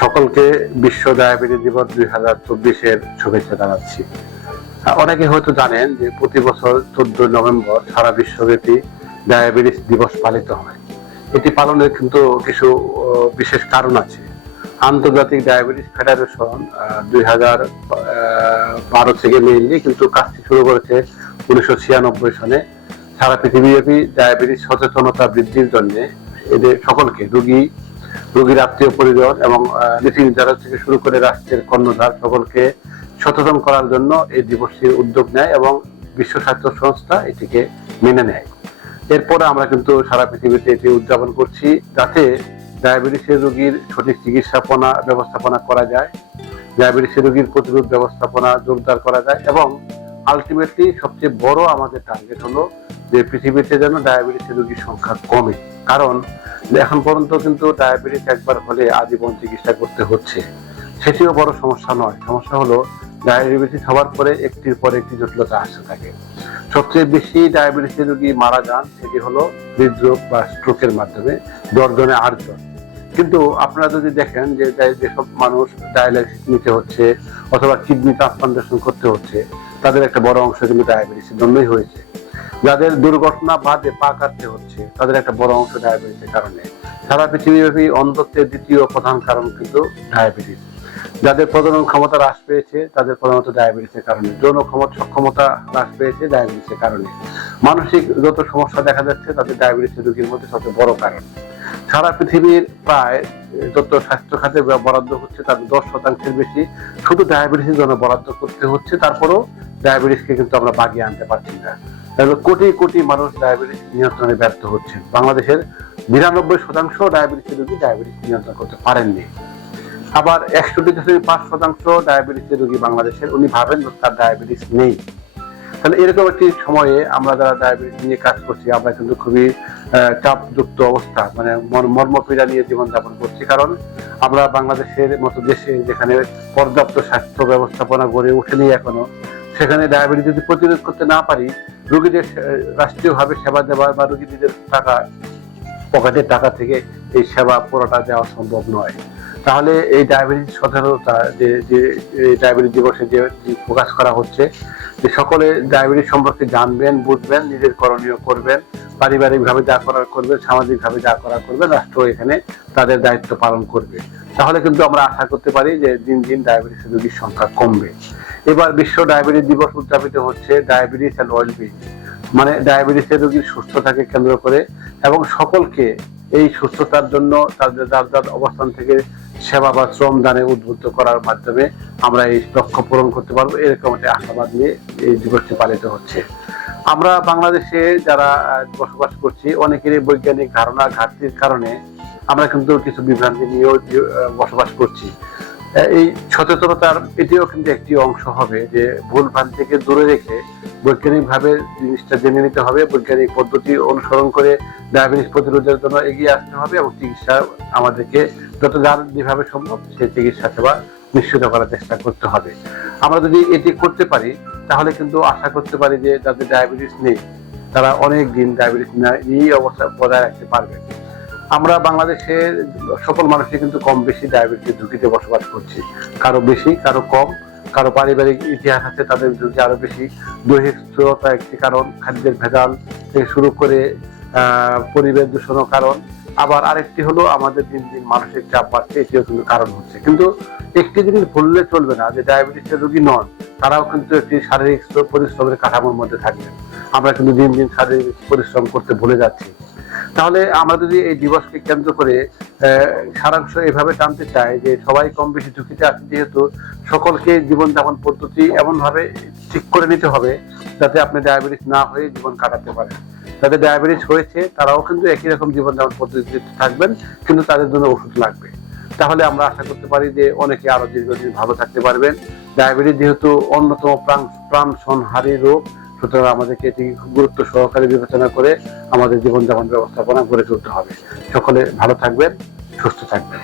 সকলকে বিশ্ব ডায়াবেটিস দিবস দুই হাজার চব্বিশের শুভেচ্ছা জানাচ্ছি। অনেকে হয়তো জানেন যে প্রতি বছর চোদ্দ নভেম্বর সারা বিশ্বব্যাপী ডায়াবেটিস দিবস পালিত হয়। এটি পালনের কিন্তু কিছু বিশেষ কারণ আছে। আন্তর্জাতিক ডায়াবেটিস ফেডারেশন দুই হাজার বারো থেকে মেইনলি কিন্তু কাজটি শুরু করেছে উনিশশো ছিয়ানব্বই সনে সারা পৃথিবীব্যাপী ডায়াবেটিস সচেতনতা বৃদ্ধির জন্য এদের সকলকে রোগী রোগীর আত্মীয় পরিজন এবং নীতি নির্ধারক থেকে শুরু করে রাষ্ট্রের কর্ণধার সকলকে সচেতন করার জন্য এই দিবসটির উদ্যোগ নেয় এবং বিশ্ব স্বাস্থ্য সংস্থা এটিকে মেনে নেয়। এরপরে আমরা কিন্তু সারা পৃথিবীতে এটি উদযাপন করছি যাতে ডায়াবেটিসের রোগীর সঠিক চিকিৎসাপনা, ব্যবস্থাপনা করা যায়, ডায়াবেটিসের রোগীর প্রতিরোধ ব্যবস্থাপনা জোরদার করা যায় এবং আলটিমেটলি সবচেয়ে বড় আমাদের টার্গেট হলো যে পৃথিবীতে যেন ডায়াবেটিসের রোগীর সংখ্যা কমে। কারণ এখন পর্যন্ত কিন্তু ডায়াবেটিস একবার হলে আজীবন চিকিৎসা করতে হচ্ছে। সেটিও বড় সমস্যা নয়। সমস্যা হলো ডায়াবেটিস হওয়ার পরে একটির পর একটি জটিলতা আসতে থাকে। সবচেয়ে বেশি ডায়াবেটিসের রোগী মারা যান সেটি হলো হৃদরোগ বা স্ট্রোকের মাধ্যমে। দশজনে আটজন। কিন্তু আপনারা যদি দেখেন যে যেসব মানুষ ডায়ালাইসিস নিতে হচ্ছে অথবা কিডনি ট্রান্সপ্লান্টেশন করতে হচ্ছে, তাদের একটা বড় অংশ কিন্তু ডায়াবেটিসের জন্যই হয়েছে। যাদের দুর্ঘটনা বাদে পা কাটতে হচ্ছে, তাদের একটা বড় অংশ ডায়াবেটিসের কারণে। সারা পৃথিবীব্যাপী অন্ধত্বের দ্বিতীয় প্রধান কারণ কিন্তু ডায়াবেটিস যাদের প্রজনন ক্ষমতা হ্রাস পেয়েছে, তাদের প্রধানত ডায়াবেটিসের কারণে। যৌন ক্ষমতা, সক্ষমতা হ্রাস পেয়েছে ডায়াবেটিসের কারণে। মানসিক যত সমস্যা দেখা যাচ্ছে তাদের ডায়াবেটিসের রোগীর মধ্যে সবচেয়ে বড় কারণ। সারা পৃথিবীর প্রায় যত স্বাস্থ্য খাতে বরাদ্দ হচ্ছে তার দশ শতাংশের বেশি শুধু ডায়াবেটিসের জন্য বরাদ্দ করতে হচ্ছে। তারপরও ডায়াবেটিসকে কিন্তু আমরা বাগিয়ে আনতে পারছি না। তাহলে কোটি কোটি মানুষ ডায়াবেটিস নিয়ন্ত্রণে ব্যর্থ হচ্ছে বাংলাদেশের নিরানব্বই শতাংশ ডায়াবেটিসের রোগী ডায়াবেটিস নিয়ন্ত্রণ করতে পারেননি। আবার একষট্টি দশমিক পাঁচ শতাংশ ডায়াবেটিসের রোগী বাংলাদেশের। উনি ভাবেন তার ডায়াবেটিস নেই। তাহলে এরকম একটি সময়ে আমরা যারা ডায়াবেটিস নিয়ে কাজ করছি, আমরা কিন্তু খুবই চাপযুক্ত অবস্থা মানে মর- মর্মপীড়া নিয়ে জীবনযাপন করছি। কারণ আমরা বাংলাদেশের মতো দেশে যেখানে পর্যাপ্ত স্বাস্থ্য ব্যবস্থাপনা গড়ে ওঠেনি এখনও, সেখানে ডায়াবেটিস যদি প্রতিরোধ করতে না পারি, রোগীদের রাষ্ট্রীয়ভাবে সেবা দেওয়া বা রোগীদের টাকা, পকেটের টাকা থেকে এই সেবা পুরোটা দেওয়া সম্ভব নয়। তাহলে এই ডায়াবেটিস সচেতনতা যে যে ডায়াবেটিস দিবসে যে ফোকাস করা হচ্ছে যে সকলে ডায়াবেটিস সম্পর্কে জানবেন, বুঝবেন, নিজের করণীয় করবেন পারিবারিক ভাবে যা করার করবেন সামাজিক ভাবে যা করার করবেন, রাষ্ট্র এখানে তাদের দায়িত্ব পালন করবে। তাহলে কিন্তু আমরা আশা করতে পারি যে দিন দিন ডায়াবেটিস রোগীর সংখ্যা কমবে। এবার বিশ্ব ডায়াবেটিস দিবস উদযাপিত হচ্ছে ডায়াবেটিস অ্যান্ড ওয়েলবিং মানে ডায়াবেটিসের রোগীর সুস্থতাকে কেন্দ্র করে এবং সকলকে এই সুস্থতার জন্য তাদের যার যার অবস্থান থেকে সেবা বা শ্রম দানে উদ্বুদ্ধ করার মাধ্যমে আমরা এই লক্ষ্য পূরণ করতে পারব। এরকম একটা আশাবাদ নিয়ে এই দিবসটি পালিত হচ্ছে। আমরা বাংলাদেশে যারা বসবাস করছি, অনেকেরই বৈজ্ঞানিক ধারণা, ঘাটতির কারণে আমরা কিন্তু কিছু বিভ্রান্তি নিয়েও বসবাস করছি। এই সচেতনতার এটিও কিন্তু একটি অংশ হবে যে ভুল ভ্রান্তি থেকে দূরে রেখে বৈজ্ঞানিকভাবে জিনিসটা জেনে নিতে হবে, বৈজ্ঞানিক পদ্ধতি অনুসরণ করে ডায়াবেটিস প্রতিরোধের জন্য এগিয়ে আসতে হবে এবং চিকিৎসা আমাদেরকে যত যার যেভাবে সম্ভব সেই চিকিৎসা সেবা নিশ্চিত করার চেষ্টা করতে হবে। আমরা যদি এটি করতে পারি, তাহলে কিন্তু আশা করতে পারি যে যাদের ডায়াবেটিস নেই, তারা অনেক দিন ডায়াবেটিস এই অবস্থা বজায় রাখতে পারবে। আমরা বাংলাদেশের সকল মানুষই কিন্তু কম বেশি ডায়াবেটিস ঝুঁকিতে বসবাস করছি। কারও বেশি, কারও কম, কারও পারিবারিক ইতিহাস আছে তাদের ঝুঁকি আরও বেশি। দৈহিক স্থূলতা একটি কারণ, খাদ্যের ভেজাল থেকে শুরু করে পরিবেশ দূষণও কারণ আবার আরেকটি হলো আমাদের দিন দিন মানসিক চাপ বাড়ছে, এটিও কিন্তু কারণ হচ্ছে। কিন্তু একটি জিনিস ভুললে চলবে না, যে ডায়াবেটিসের রোগী নন, তারাও কিন্তু একটি শারীরিক পরিশ্রমের কাঠামোর মধ্যে থাকবেন। আমরা কিন্তু দিন দিন শারীরিক পরিশ্রম করতে ভুলে যাচ্ছি। তাহলে আমরা যদি এই দিবসকে কেন্দ্র করে সারাংশ এভাবে টানতে চাই যে সবাই কম বেশি ঝুঁকিতে আছে, যেহেতু সকলকে জীবনযাপন পদ্ধতি এমন ভাবে ঠিক করে নিতে হবে, যাতে আপনি ডায়াবেটিস না হয়ে জীবন কাটাতে পারেন। যাদের ডায়াবেটিস হয়েছে, তারাও কিন্তু একই রকম জীবনযাপন পদ্ধতিতে থাকবেন, কিন্তু তাদের জন্য ওষুধ লাগবে। তাহলে আমরা আশা করতে পারি যে অনেকে আরও দীর্ঘদিন ভালো থাকতে পারবেন। ডায়াবেটিস যেহেতু অন্যতম প্রাণ প্রাণ সংহারী রোগ, সুতরাং আমাদেরকে এটি খুব গুরুত্ব সহকারে বিবেচনা করে আমাদের জীবনযাপন ব্যবস্থাপনা গড়ে তুলতে হবে। সকলে ভালো থাকবেন, সুস্থ থাকবেন।